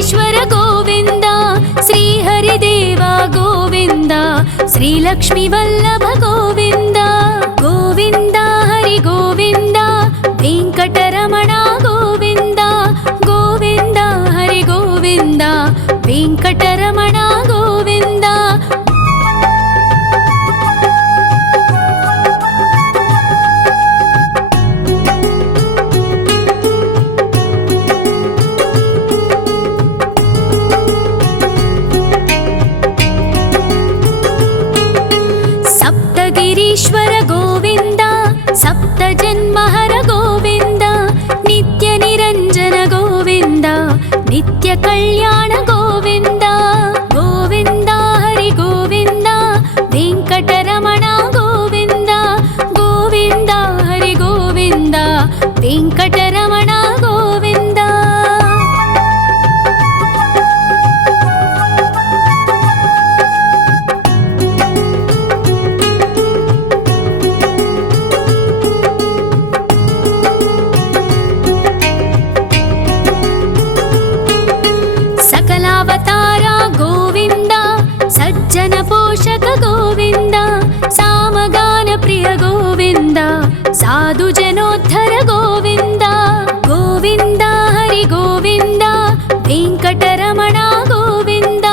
వెంకటేశ్వర గోవింద, శ్రీహరిదేవ గోవింద, శ్రీలక్ష్మీ వల్లభ గోవింద. గోవింద హరి గోవింద, వెంకటరమణ గోవింద. గోవింద హరి గోవింద, వెంకటరమణ గోవింద. సప్తగిరీశ్వర గోవింద, సప్త జన్మహర గోవింద, నిత్య నిరంజన గోవింద, నిత్య కళ్యాణ గోవింద. గోవింద హరి గోవింద, వెంకటరమణ గోవింద. గోవింద హరి గోవింద, వెంకటరమణ గోవింద. సకలావతార గోవింద, సజ్జన పోషక గోవింద, సామగాన ప్రియ గోవింద, సాధు జనోద్ధర గోవింద. గోవింద హరి గోవింద, వెంకటరమణ గోవింద.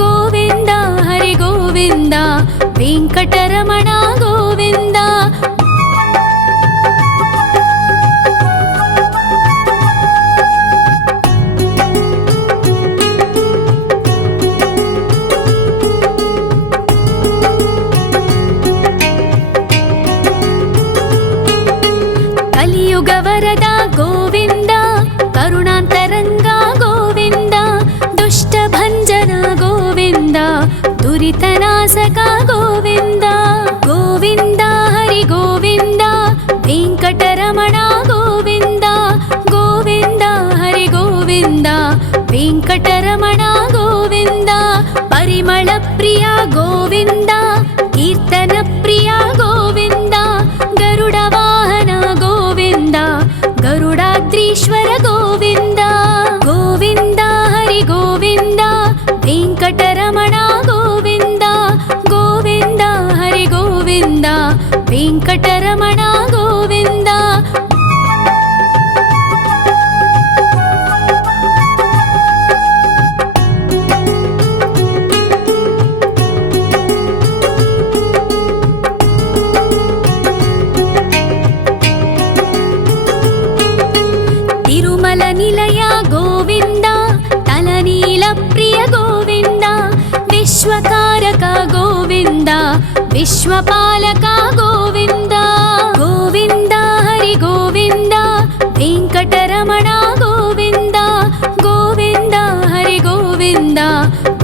గోవింద హరి గోవింద, వెంకటరమణ గోవింద. కలియుగ వరద గోవింద, కరుణాంతరంగ గోవింద, దుష్ట భంజన గోవింద, దురితనాశక గోవింద. గోవింద హరి గోవింద, వెంకటరమణ గోవింద. గోవింద హరి గోవింద, వెంకటరమణ గోవింద. పరిమళ ప్రియ గోవింద, కీర్తన ప్రియ గోవింద, గరుడ వాహన గోవింద, గరుడాద్రీశ్వర గోవింద. గోవింద హరి గోవింద, వెంకటరమణ గోవింద. గోవింద హరి గోవింద, వెంకటరమణ గోవింద. తిరుమల నిలయ గోవింద, తలనీల ప్రియ గోవింద, విశ్వకారక గోవింద, విశ్వపాలక గోవింద. గోవింద హరి గోవింద, వెంకటరమణ గోవింద. గోవింద హరి గోవింద,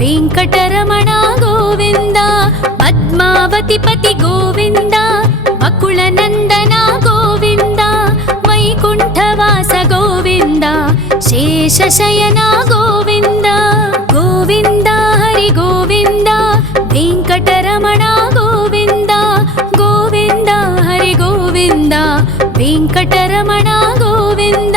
వెంకటరమణ గోవింద. పద్మావతి పతి గోవింద, బకుళ నందన గోవింద, వైకుంఠవాస గోవింద, శేషశయన గోవింద. గోవింద హరి గోవింద, వెంకటరమణ గోవింద. గోవింద హరి గోవింద, వెంకటరమణ గోవింద.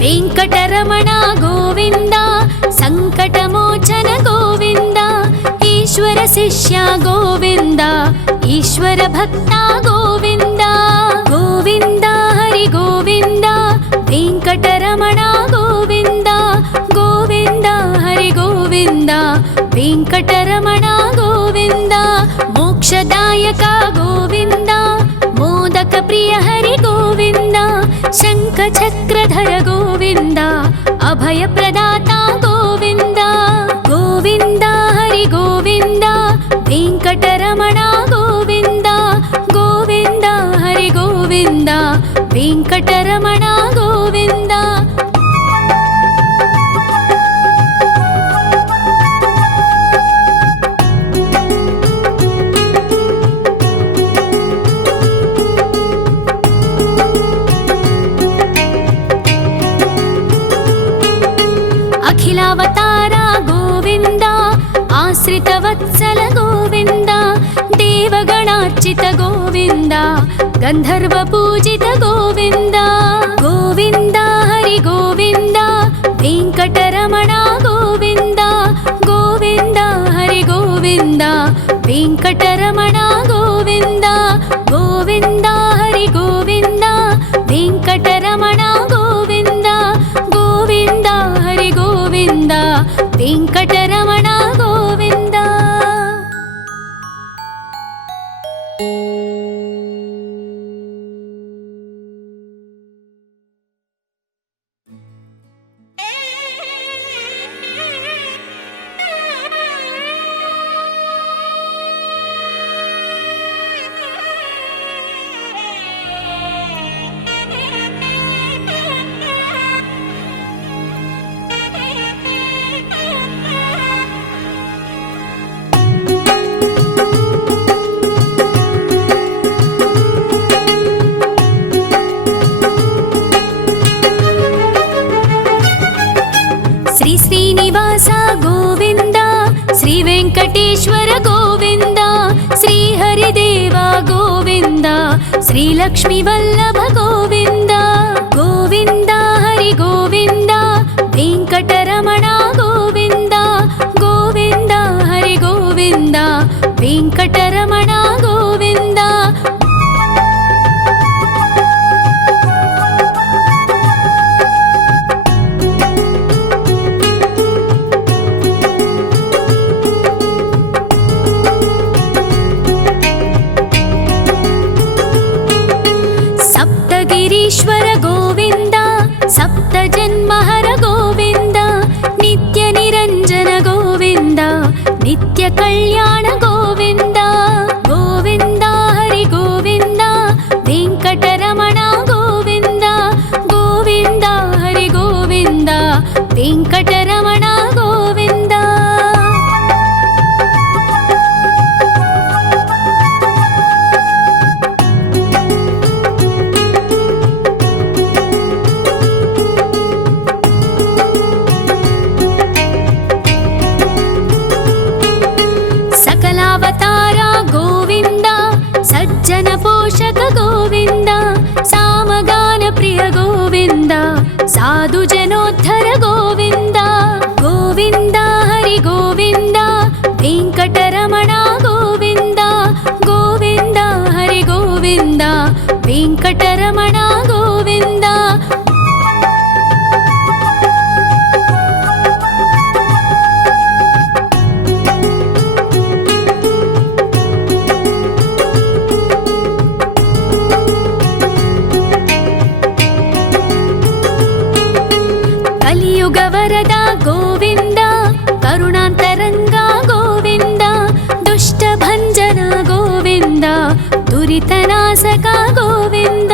వెంకటరమణ గోవింద, సంకటమోచన గోవింద, ఈశ్వర శిష్య గోవింద, ఈశ్వర భక్త గోవింద. గోవింద హరి గోవింద, వెంకటరమణ గోవింద. గోవింద హరి గోవింద, వెంకటరమణ గోవింద. మోక్షదాయక గోవింద, మోదక ప్రియ హరి గోవింద, శంఖ చక్రధర గోవింద, అభయ ప్రదాత గోవింద. గోవింద హరి గోవింద, వెంకటరమణ గోవింద. గోవింద హరి గోవింద, వెంకటరమణ గోవింద. आश्रितवत्सल गोविन्द देवगणार्चित गोविन्द गन्धर्वपूजित गोविन्द गोविन्द हरि गोविन्द वेङ्कटरमण गोविन्द गोविन्द हरि गोविन्द वेङ्कटरमण गोविन्द गोविन्द हरि गोविन्द वेङ्कटरमण गोविन्द गोविन्द हरि गोविन्द वेङ्कटरमण गोविन्द। श्रीनिवास गोविन्द श्री वेङ्कटेश्वर गोविन्द श्री हरिदेव गोविन्द श्री लक्ष्मीवल्लभ गोविन्द गोविन्द हरि गोविन्द वेङ्कटरमण गोविन्द गोविन्द हरि गोविन्द वेङ्कटरमण गोविन्द। गिरीश्वर गोविन्द सप्तजन्महर गोविन्द नित्यनिरञ्जन गोविन्द नित्यकल्याण गोविन्द गोविन्द हरि गोविन्द वेङ्कटरमण गोविन्द गोविन्द हरि गोविन्द वेङ्कटरमण गोविन्द। सकलावतार गोविन्द सज्जन पोषक गोविन्द सामगान प्रिय गोविन्द साधु जनोद्धर गोविन्द गोविन्द हरि गोविन्द वेङ्कटरमण गोविन्द गोविन्द हरि गोविन्द वेङ्कटरमण गोविन्द। कलियुग वरद गोविन्द करुणान्तरङ्ग गोविन्द दुष्टभञ्जन गोविन्द दुरितनाशक गोविन्द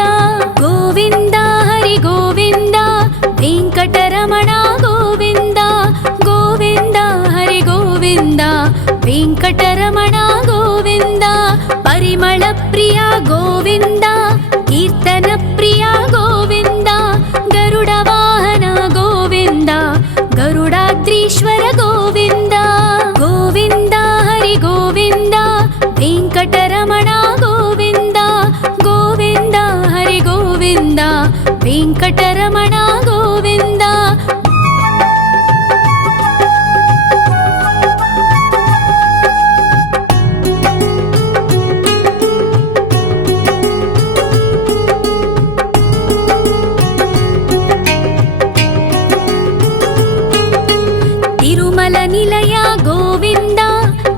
गोविन्द हरि गोविन्द वेङ्कटरमण गोविन्द गोविन्द हरि गोविन्द वेङ्कटरमण गोविन्द। परिमल प्रिय गोविन्द कीर्तन प्रिय गोविन्द गरुड वाहन गोविन्द गरुडाद्रीश्वर गोविन्द गोविन्द हरि गोविन्द वेङ्कटरमण गोविन्द गोविन्द हरि गोविन्द वेङ्कटरमण गोविन्द। तिरुमल निलय गोविन्द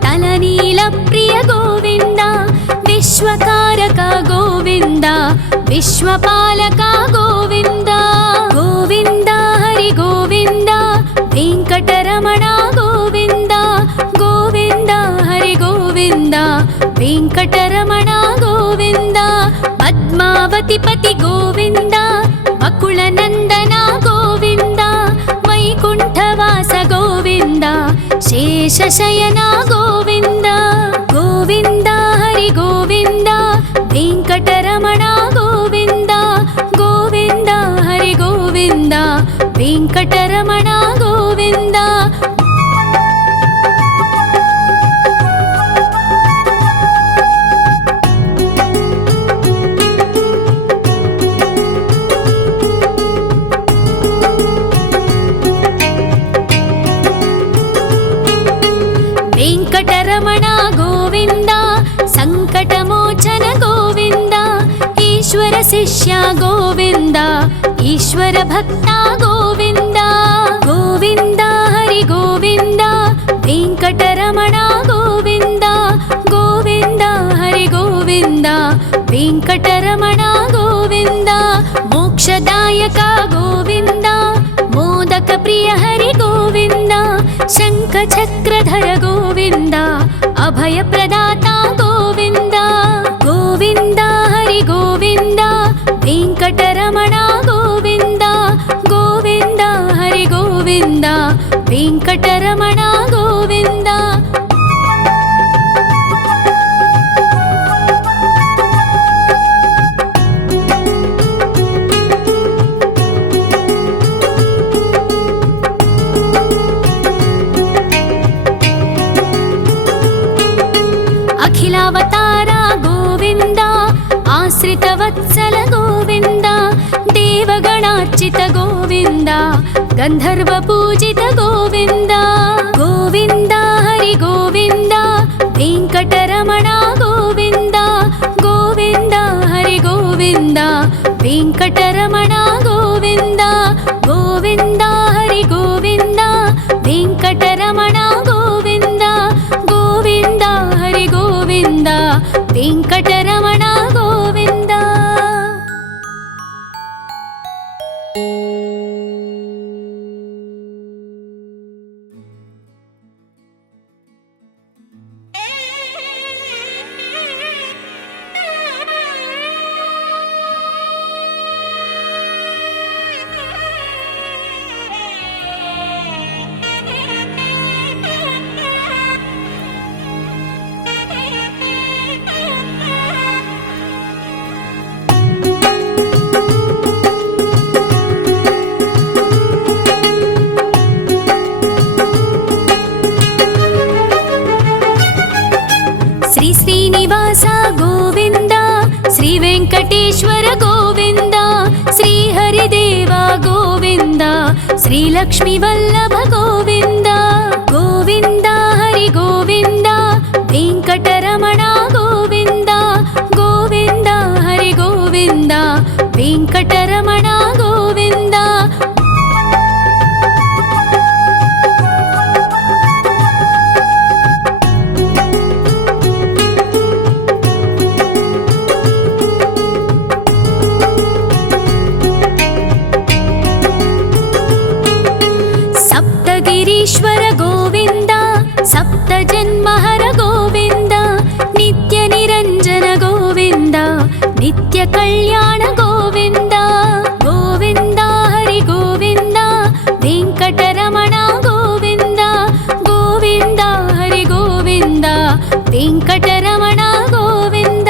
तलनील प्रिय गोविन्द विश्वकारक गोविन्द विश्वपालक गोविन्द गोविन्द हरि गोविन्द वेङ्कटरमण गोविन्द गोविन्द हरि गोविन्द वेङ्कटरमण गोविन्द। पद्मावति पति गोविन्द बकुलनन्दन गोविन्द वैकुण्ठवास गोविन्द शेषशयन गोविन्द गोविन्द हरि गोविन्द वेङ्कटरमण गोविन्द गोविन्द हरि गोविन्द वेङ्कटरमण गोविन्द। వెంకటరమణ గోవింద సంకటమోచన గోవింద ఈశ్వర శిష్య గోవింద ఈశ్వర భక్త గోవింద గోవింద హరి గోవింద వెంకటరమణ గోవింద గోవింద హరి గోవింద వెంకటరమణ గోవింద మోక్షదాయక గోవింద మోదక ప్రియ హరి గోవింద శంఖ చక్రధర గోవింద అభయ ప్రదాత గోవింద గోవింద హరి గోవింద వెంకటరమణ గోవింద గోవింద హరి గోవింద వెంకటరమణ గోవింద అఖిలావతార గోవింద ఆశ్రిత వత్సల గోవింద దేవగణార్చిత గోవింద గంధర్వ పూజిత గోవింద గోవింద హరి గోవింద వెంకటరమణ గోవింద గోవింద హరి గోవింద వెంకటరమణ గోవింద గోవింద హరి గోవింద వెంకటరమణ గోవింద గోవింద హరి గోవింద వెంకటరమణ గోవింద శ్రీ శ్రీనివాస గోవింద శ్రీ వెంకటేశ్వర గోవింద శ్రీ హరిదేవ గోవింద శ్రీ లక్ష్మీ వల్లభ గోవింద గోవింద హరి గోవింద వెంకటరమణ గోవింద గోవింద హరి గోవింద వెంకటరమణ గోవింద సప్తగిరీశ్వర గోవింద సప్త జన్మహర గోవింద నిత్య నిరంజన గోవింద నిత్య కళ్యాణ గోవింద గోవింద హరి గోవింద వెంకటరమణ గోవింద గోవింద హరి గోవింద వెంకటరమణ గోవింద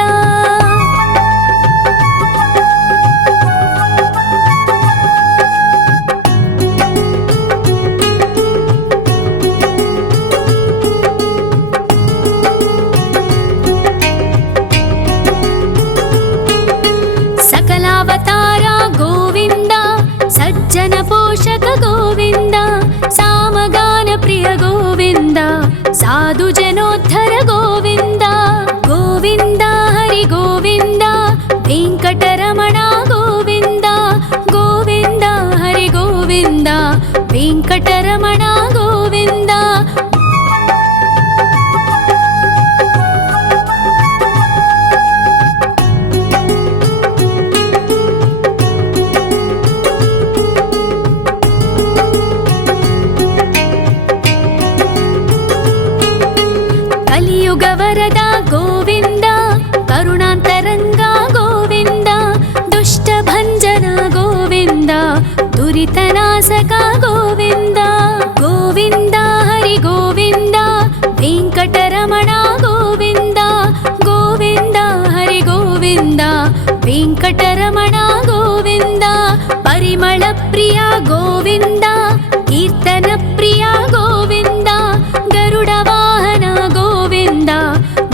సకలావతార గోవింద సజ్జన పోషక గోవింద సామగాన ప్రియ గోవింద సాధు జనోద్ధర గోవింద గోవింద హరి గోవింద వెంకటరమణ గోవింద గోవింద హరి గోవింద వెంకటరమణ గోవింద కలియుగ వరద గోవింద కరుణాంతరంగ గోవింద దుష్ట భంజన గోవింద దురితనాశక గోవింద గోవింద హరి గోవింద వెంకటరమణ గోవింద గోవింద హరి గోవింద వెంకటరమణ గోవింద పరిమళ ప్రియ గోవింద కీర్తన ప్రియ గోవింద గరుడ వాహన గోవింద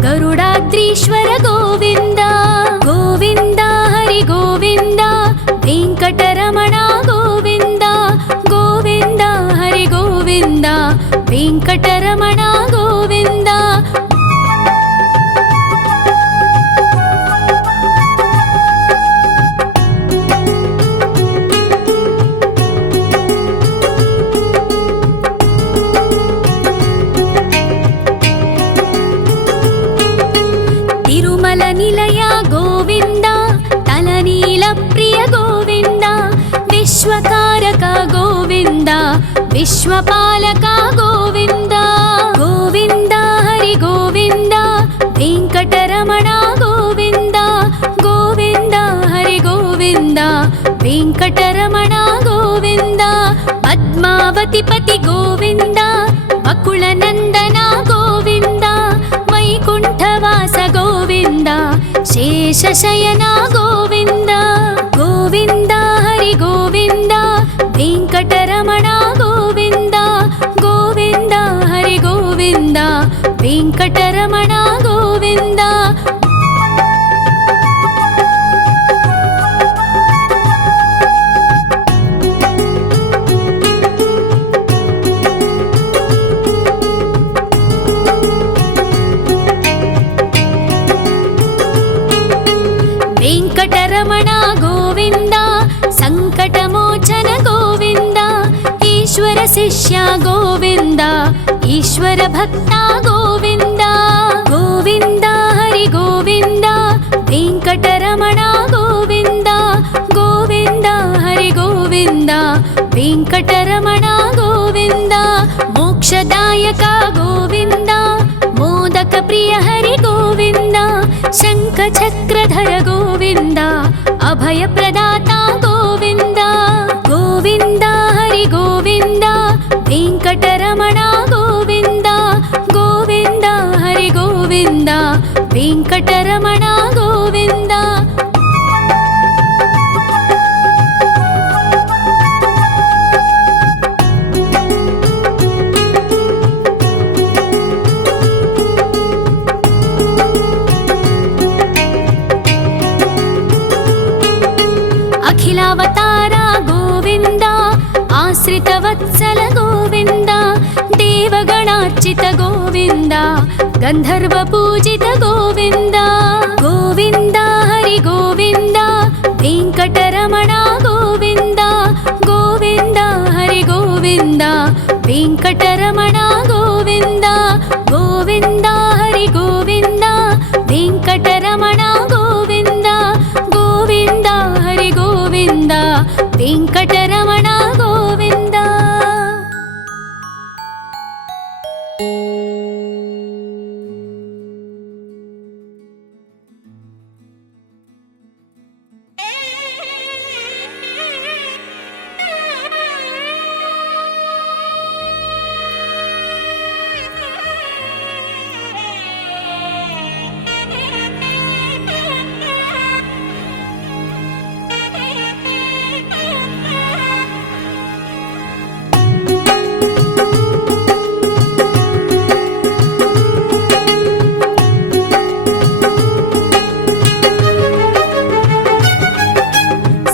గరుడాద్రీశ్వర గోవింద గోవింద హరి గోవింద వెంకటరమణ గోవింద గోవింద హరి గోవింద విశ్వపాలక గోవింద గోవింద హరి గోవింద వెంకటరమణ గోవింద గోవింద హరి గోవింద వెంకటరమణ గోవింద పద్మావతి పతి గోవింద వకుళ నందన గోవింద వైకుంఠవాస గోవింద శేషశయన గోవింద గోవింద హరి గోవింద వెంకటరమణ గోవింద గోవింద హరి గోవింద వెంకటరమణ గోవింద వెంకటరమణ గోవింద సంకటమోచన గోవింద ఈశ్వర శిష్య గోవింద ఈశ్వర భక్త గోవింద గోవింద హరి గోవింద వెంకటరమణ గోవింద గోవింద హరి గోవింద వెంకటరమణ గోవింద మోక్షదాయక గోవింద మోదక ప్రియ హరి గోవింద శంఖ చక్రధర గోవింద అభయ ప్రదాత గోవింద గోవింద హరి గోవింద వెంకటరమణ గోవింద గోవింద హరి గోవింద వెంకటరమణ గోవింద అఖిలావతార గోవింద ఆశ్రితవత్సల గోవింద దేవగణార్చిత గోవింద గంధర్వ పూజిత గోవింద గోవింద హరి గోవింద వెంకటరమణ గోవింద గోవింద హరి గోవింద వెంకటరమణ గోవింద గోవింద హరి గోవింద వెంకటరమణ గోవింద గోవింద హరి గోవింద వెంకటరమణ గోవింద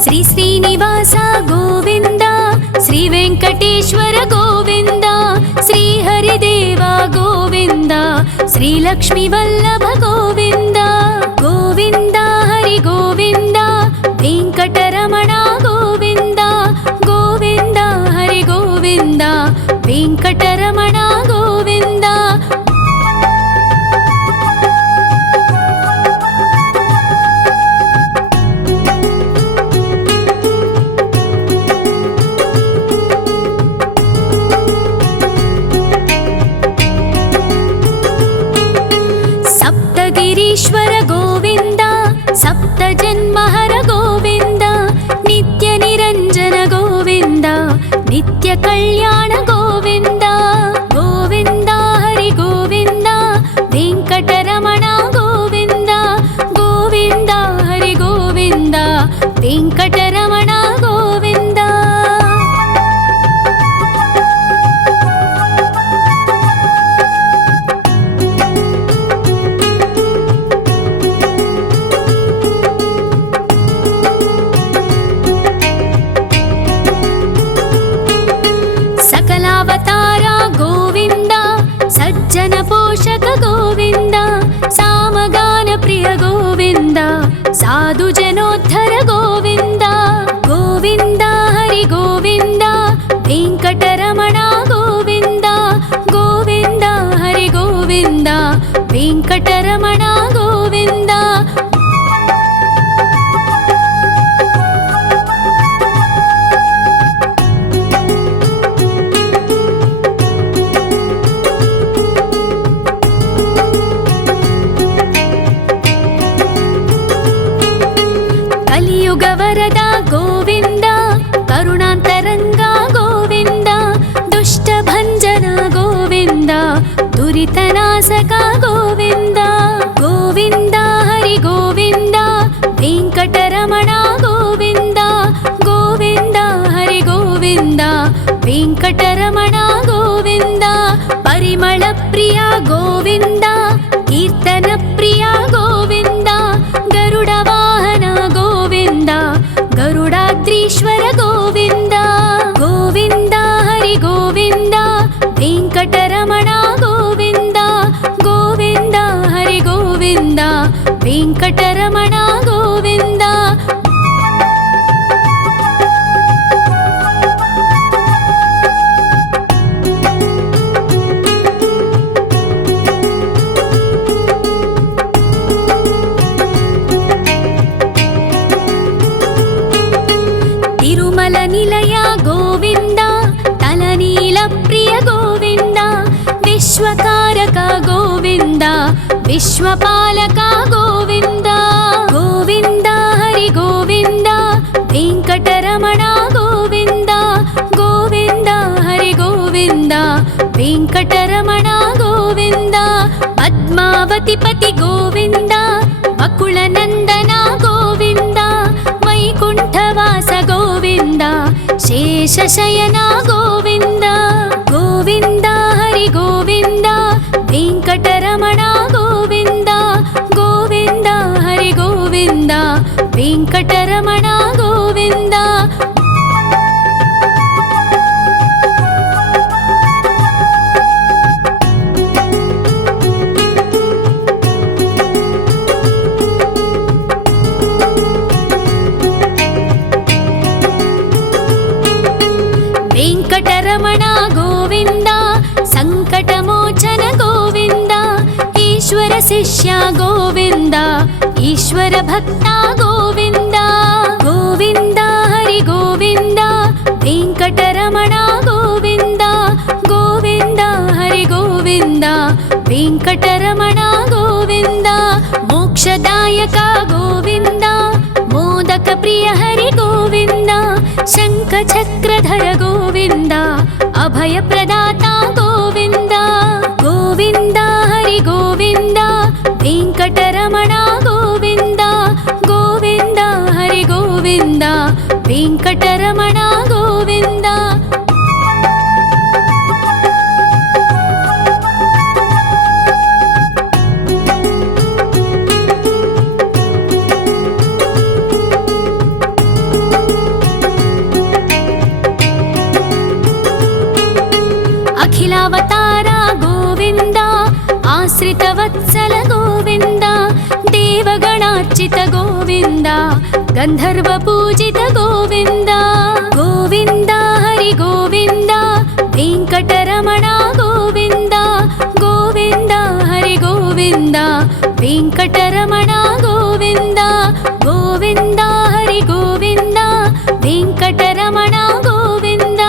శ్రీ శ్రీనివాస గోవింద శ్రీ వెంకటేశ్వర గోవింద శ్రీ హరిదేవ గోవింద శ్రీ లక్ష్మీ వల్లభ గోవింద గోవింద హరి గోవింద వెంకటరమణ గోవింద గోవింద హరి గోవింద వెంకటరమణ గోవింద సప్తగిరీశ్వర గోవింద సప్త జన్మహర గోవింద నిత్య నిరంజన గోవింద నిత్య కళ్యాణ గోవింద గోవింద హరి గోవింద వెంకటరమణ గోవింద గోవింద హరి గోవింద వెంకటరమణ గోవింద సకలావతార గోవింద సజ్జన పోషక గోవింద సామగాన ప్రియ గోవింద సాధు జనోద్ధర గోవింద గోవింద హరి గోవింద వెంకటరమణ గోవింద గోవింద హరి గోవింద వెంకటరమణ గోవింద विश्वकारक गोविन्द विश्वपालक गोविन्द गोविन्द हरि गोविन्द वेङ्कटरमण गोविन्द गोविन्द हरि गोविन्द वेङ्कटरमण गोविन्द पद्मावतिपति गोविन्द वकुलनन्दन गोविन्द वैकुण्ठवास गोविन्द शेषशयन गोविन्द गोविन्द हरि गोविन्द वेङ्कटरमण गोविन्द गोविन्द हरि गोविन्द वेङ्कटरमण गोविन्द वेङ्कटरमण गोविन्द सङ्कटमोचन गोविन्द ईश्वर शिष्य गोविन्द ईश्वर भक्त गोविन्द गोविन्द हरि गोविन्द वेङ्कटरमण गोविन्द गोविन्द हरि गोविन्द वेङ्कटरमण गोविन्द मोक्षदायक गोविन्द मोदक प्रिय हरि गोविन्द शङ्खचक्रधर गोविन्द अभयप्रदाता गोविन्द गोविन्द हरि गोविन्द वेङ्कटरमण गोविन्द गोविन्द हरि गोविन्द वेङ्कटरमण गोविन्द अखिलावतार गोविन्द आश्रितवत्सल गोविन्द देवगणार्चित गोविन्द गन्धर्वपूजित गोविन्द गोविन्द हरि गोविन्द वेङ्कटरमण गोविन्द गोविन्द हरि गोविन्द वेङ्कटरमण गोविन्द गोविन्द हरि गोविन्द वेङ्कटरमण गोविन्द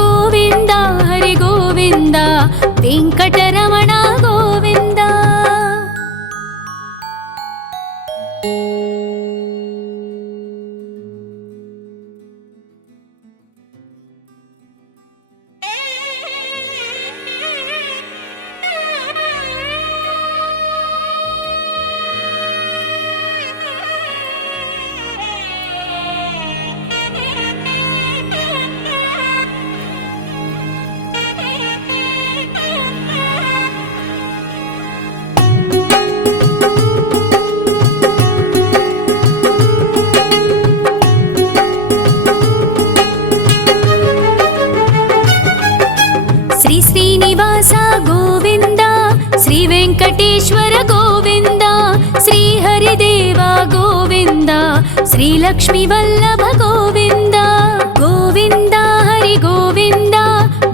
गोविन्द हरि गोविन्द वेङ्कटरमण गोविन्द श्री श्रीनिवास गोविन्द श्री वेङ्कटेश्वर गोविन्द श्री हरिदेव गोविन्द श्री लक्ष्मीवल्लभ गोविन्द गोविन्द हरि गोविन्द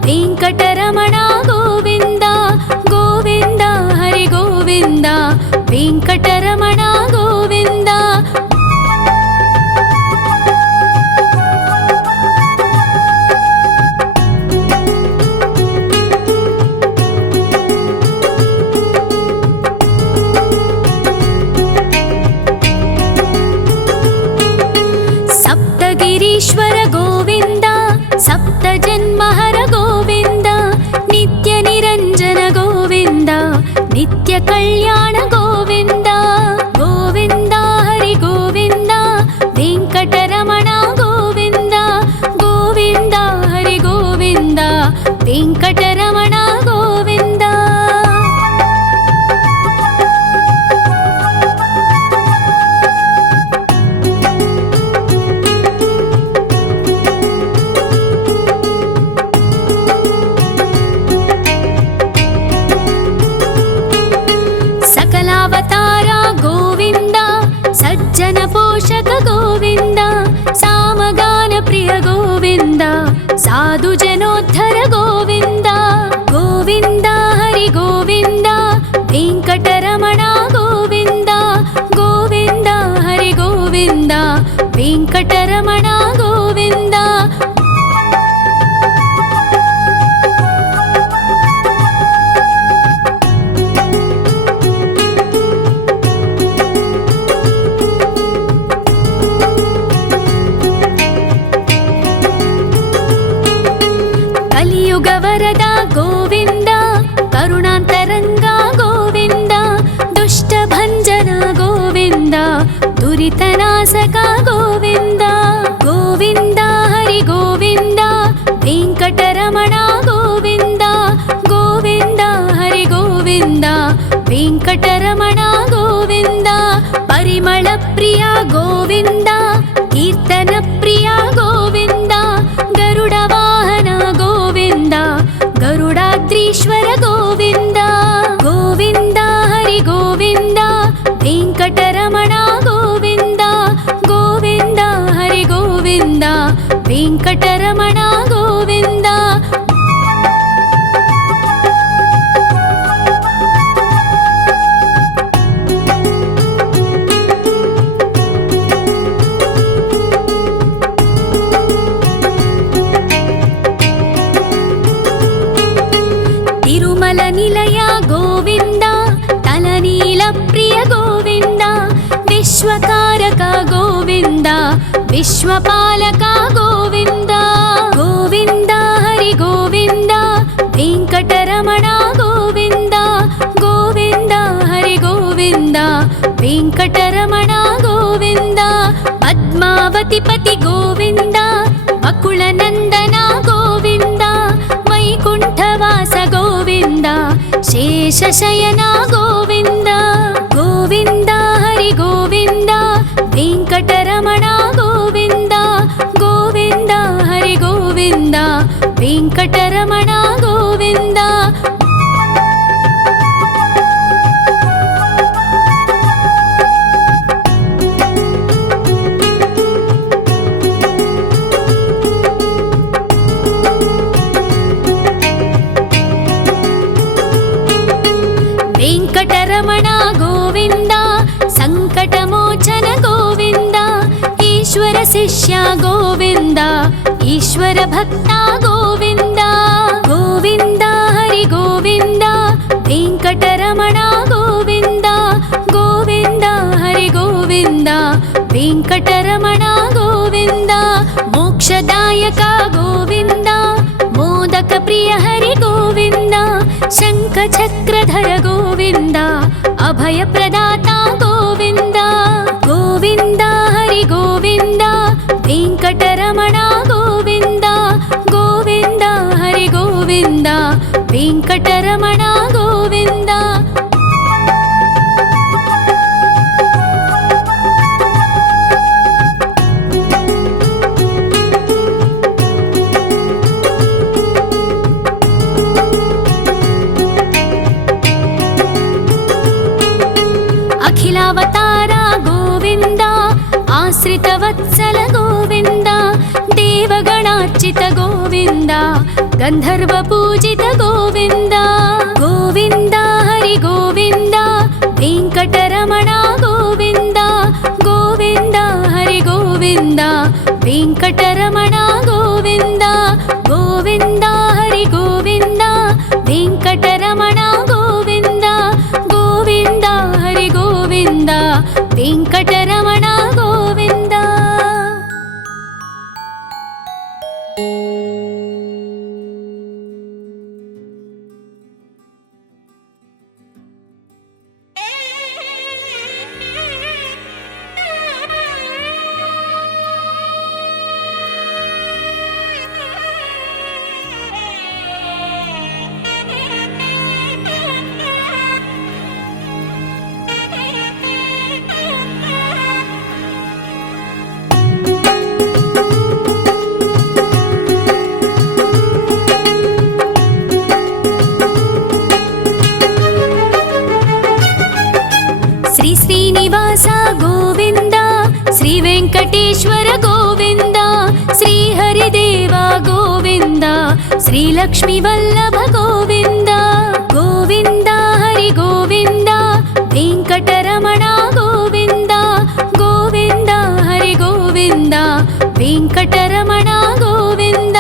वेङ्कटरमण गोविन्द गोविन्द हरि गोविन्द वेङ्कटरमण गोविन्द सप्तगिरीश्वर गोविन्द सप्तजन्महर गोविन्द नित्यनिरञ्जन गोविन्द नित्यकल्याण गोविन्द गोविन्द हरि गोविन्द वेङ्कटरमण गोविन्द गोविन्द हरि गोविन्द वेङ्कटरमण गोविन्द सकला ವೆಂಕಟರಮಣ ಗೋವಿಂದ. ಪರಿಮಳ ಪ್ರಿಯ ಗೋವಿಂದ, ಕೀರ್ತನ ಪ್ರಿಯ ಗೋವಿಂದ. ಗರುಡ ವಾಹನ ಗೋವಿಂದ, ಗರುಡಾದ್ರೀಶ್ವರ ಗೋವಿಂದ. ಗೋವಿಂದ ಹರಿ ಗೋವಿಂದ, ವೆಂಕಟರಮಣ ಗೋವಿಂದ. ಗೋವಿಂದ ಹರಿ ಗೋವಿಂದ, ವೆಂಕಟರಮಣ ಗೋವಿಂದ. ತಿರುಮಲ ನಿಲಯ ಗೋವಿಂದ, ತಲನೀಲ ಪ್ರಿಯ ಗೋವಿಂದ. ವಿಶ್ವಕಾರಕ ಗೋವಿಂದ, ವಿಶ್ವಪಾಲಕ ಗೋವಿಂದ. ಗೋವಿಂದ ಹರಿ ಗೋವಿಂದ, ವೆಂಕಟರಮಣ ಗೋವಿಂದ. ಗೋವಿಂದ ಹರಿ ಗೋವಿಂದ, ವೆಂಕಟರಮಣ ಗೋವಿಂದ. ಪದ್ಮಾವತಿ ಪತಿ ಗೋವಿಂದ, ಅಕುಳ ನಂದನ ಗೋವಿಂದ. ವೈಕುಂಠವಾಸ ಗೋವಿಂದ, ಶೇಷಶಯನ ಗೋವಿಂದ. ಗೋವಿಂದ ಹರಿ ಗೋವಿಂದ, ವೆಂಕಟರಮಣ ಗೋವಿಂದ. ಗೋವಿಂದ ಹರಿ ಗೋವಿಂದ, ವೆಂಕಟರಮಣ ಗೋವಿಂದ. ವೆಂಕಟರಮಣ ಗೋವಿಂದ, ಸಂಕಟಮೋಚನ ಗೋವಿಂದ. ಈಶ್ವರ ಶಿಷ್ಯ ಗೋವಿಂದ, ಈಶ್ವರ ಭಕ್ತ ಗೋವಿಂದ. ಗೋವಿಂದ ಹರಿ ಗೋವಿಂದ, ವೆಂಕಟರಮಣ ಗೋವಿಂದ. ಗೋವಿಂದ ಹರಿ ಗೋವಿಂದ, ವೆಂಕಟರಮಣ ಗೋವಿಂದ. ಮೋಕ್ಷದಾಯಕ ಗೋವಿಂದ, ಮೋದಕ ಪ್ರಿಯ ಹರಿ ಗೋವಿಂದ. ಶಂಖ ಚಕ್ರಧರ ಗೋವಿಂದ, ಅಭಯ ಪ್ರದಾತ ಗೋವಿಂದ. ಗೋವಿಂದ ಹರಿ ಗೋವಿಂದ, ವೆಂಕಟರಮಣ ಗೋವಿಂದ. ಗೋವಿಂದ ಹರಿ ಗೋವಿಂದ, ವೆಂಕಟರಮಣ ಗೋವಿಂದ. ಅಖಿಲಾವತಾರ ಗೋವಿಂದ, ಆಶ್ರಿತ ವತ್ಸಲ ಗೋವಿಂದ. ದೇವಗಣಾರ್ಚಿತ ಗೋವಿಂದ, ಗಂಧರ್ವ ಪೂಜಿತ ಗೋವಿಂದ. ಗೋವಿಂದ ಹರಿ ಗೋವಿಂದ, ವೆಂಕಟರಮಣ ಗೋವಿಂದ. ಗೋವಿಂದ ಹರಿ ಗೋವಿಂದ, ವೆಂಕಟರಮಣ ಗೋವಿಂದ. ಗೋವಿಂದ ಹರಿ ಗೋವಿಂದ, ವೆಂಕಟರಮಣ ಗೋವಿಂದ. ಗೋವಿಂದ ಹರಿ ಗೋವಿಂದ, ವೆಂಕಟರಮಣ ಗೋವಿಂದ. ಶ್ರೀ ಶ್ರೀನಿವಾಸ ಗೋವಿಂದ, ಶ್ರೀ ವೆಂಕಟೇಶ್ವರ ಗೋವಿಂದ. ಶ್ರೀ ಹರಿದೇವ ಗೋವಿಂದ, ಶ್ರೀ ಲಕ್ಷ್ಮೀ ವಲ್ಲಭ ಗೋವಿಂದ. ಗೋವಿಂದ ಹರಿ ಗೋವಿಂದ, ವೆಂಕಟರಮಣ ಗೋವಿಂದ. ಗೋವಿಂದ ಹರಿ ಗೋವಿಂದ, ವೆಂಕಟರಮಣ ಗೋವಿಂದ.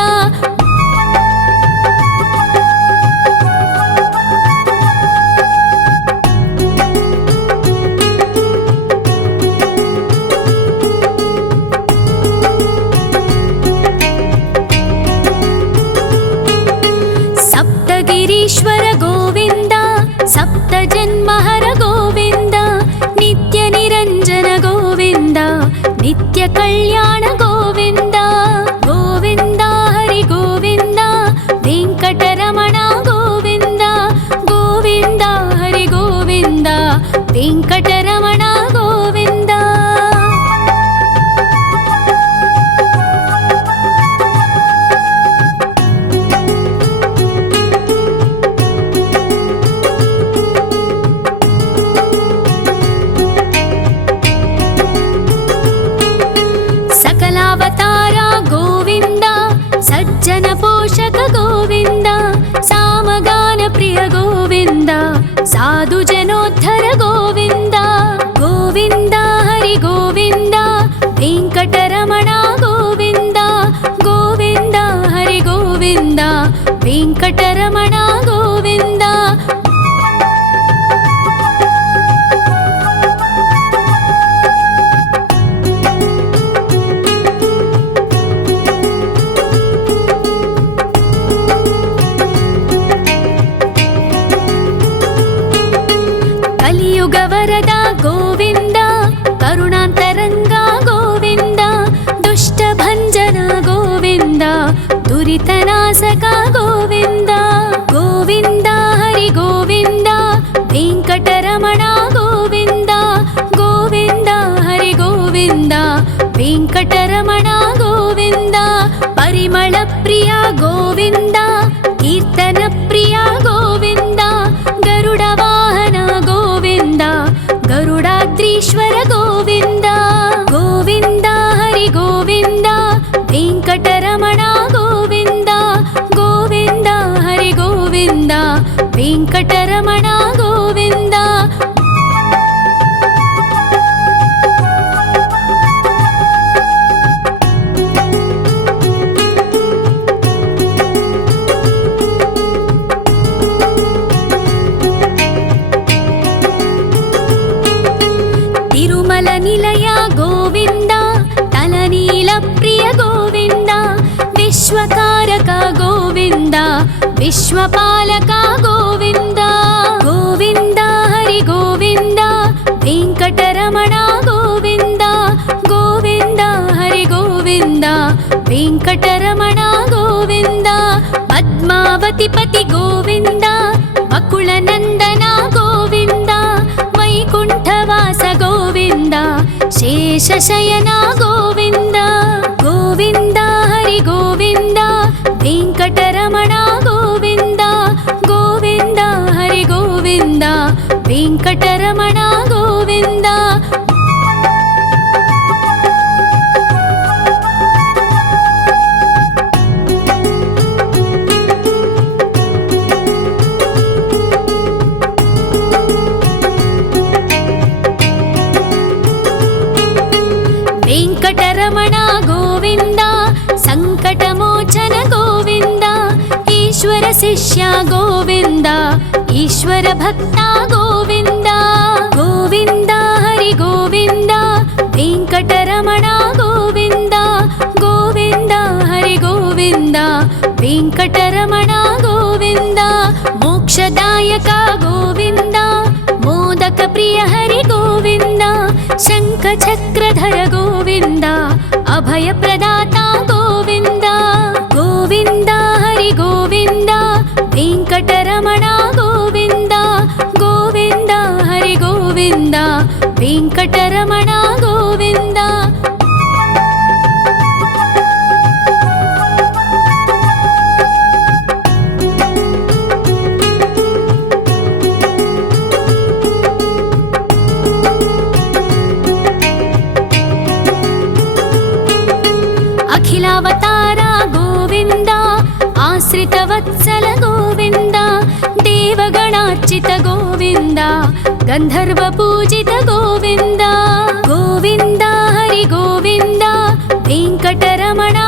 కలియుగ వరద గోవింద, కరుణాంతరంగ గోవింద, దుష్ట భంజన గోవింద, దురితనాశక గోవింద. గోవింద హరి గోవింద, వెంకటరమణ గోవింద, గోవింద హరి గోవింద, వెంకటరమణ గోవింద. పరిమళ ప్రియ గోవింద, కీర్తన ప్రియ గోవింద, గరుడ వాహన గోవింద, గరుడాద్రీశ్వర గోవింద. గోవింద హరి గోవింద, వెంకటరమణ గోవింద, గోవింద హరి గోవింద, వెంకటరమణ గోవింద. తిరుమల నిలయ గోవింద, తలనీల ప్రియ గోవింద, విశ్వకారక గోవింద, విశ్వపాలక గోవింద. గోవింద హరి గోవింద, వెంకటరమణ గోవింద, గోవింద హరి గోవింద, వెంకటరమణ గోవింద. పద్మావతి పతి గోవింద, వకుళ నందన గోవింద, వైకుంఠవాస గోవింద, శేషశయన గోవింద. గోవింద హరి గోవింద, వెంకటరమణ గోవింద, గోవింద హరి గోవింద, వెంకటరమణ గోవింద. వెంకటరమణ గోవింద, సంకటమోచన గోవింద, ఈశ్వర శిష్య గోవింద, ఈశ్వర భక్త గోవింద. గోవింద హరి గోవింద, వెంకటరమణ గోవింద, గోవింద హరి గోవింద, వెంకటరమణ గోవింద. మోక్షదాయక గోవింద, మోదక ప్రియ హరి గోవింద, శంఖ చక్రధర గోవింద, అభయ ప్రదాత గోవింద. గోవింద హరి గోవింద, వెంకటరమణ గోవింద, గోవింద హరి గోవింద, వెంకటరమణ గోవింద. అఖిలావతార గోవింద, ఆశ్రిత వత్సల గోవింద, దేవగణార్చిత గోవింద, గంధర్వ పూజిత గోవింద. గోవింద హరి గోవింద, వెంకటరమణ